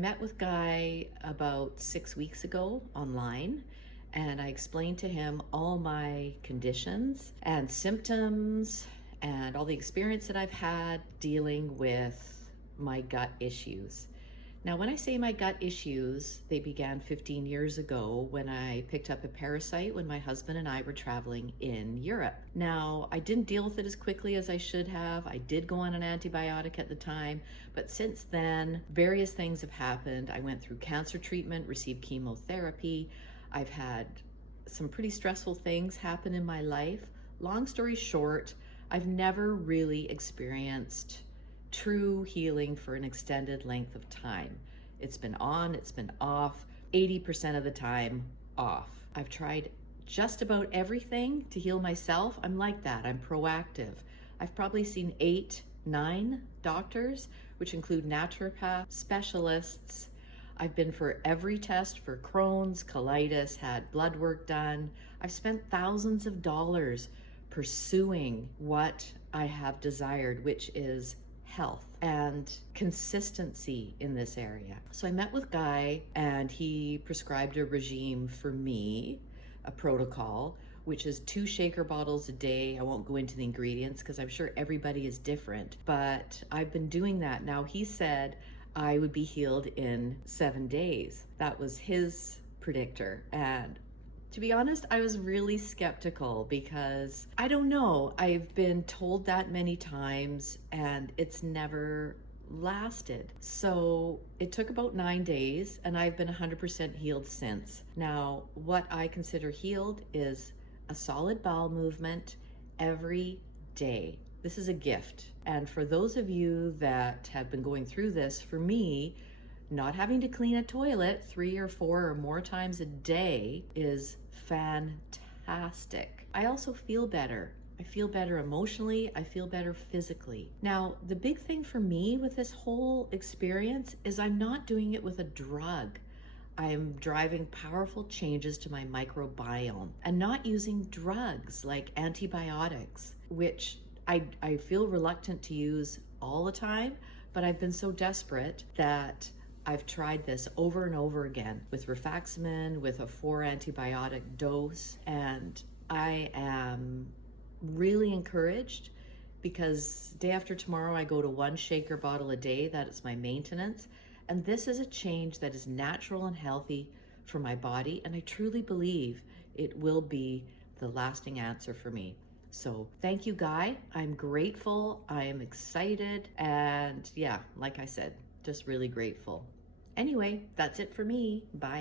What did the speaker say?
met with Guy about 6 weeks ago online, and I explained to him all my conditions and symptoms and all the experience that I've had dealing with my gut issues. Now, when I say my gut issues, they began 15 years ago when I picked up a parasite when my husband and I were traveling in Europe. Now, I didn't deal with it as quickly as I should have. I did go on an antibiotic at the time, but since then, various things have happened. I went through cancer treatment, received chemotherapy. I've had some pretty stressful things happen in my life. Long story short, I've never really experienced true healing for an extended length of time. It's been on, it's been off, 80% of the time off. I've tried just about everything to heal myself. I'm like that, I'm proactive. I've probably seen 8, 9 doctors, which include naturopath specialists. I've been for every test for Crohn's, colitis, had blood work done. I've spent thousands of dollars pursuing what I have desired, which is health and consistency in this area. So I met with Guy and he prescribed a regime for me, a protocol, which is 2 shaker bottles a day. I won't go into the ingredients because I'm sure everybody is different, but I've been doing that. Now, he said I would be healed in 7 days. That was his predictor. And to be honest, I was really skeptical because I don't know, I've been told that many times and it's never lasted. So it took about 9 days and I've been 100% healed since. Now, what I consider healed is a solid bowel movement every day. This is a gift. And for those of you that have been going through this, for me, not having to clean a toilet 3 or 4 or more times a day is fantastic. I also feel better. I feel better emotionally. I feel better physically. Now, the big thing for me with this whole experience is I'm not doing it with a drug. I am driving powerful changes to my microbiome and not using drugs like antibiotics, which I feel reluctant to use all the time, but I've been so desperate that I've tried this over and over again with rifaximin, with a 4 antibiotic dose, and I am really encouraged because day after tomorrow I go to 1 shaker bottle a day. That is my maintenance, and this is a change that is natural and healthy for my body, and I truly believe it will be the lasting answer for me. So thank you, Guy. I'm grateful, I am excited, and yeah, like I said, just really grateful. Anyway, that's it for me. Bye.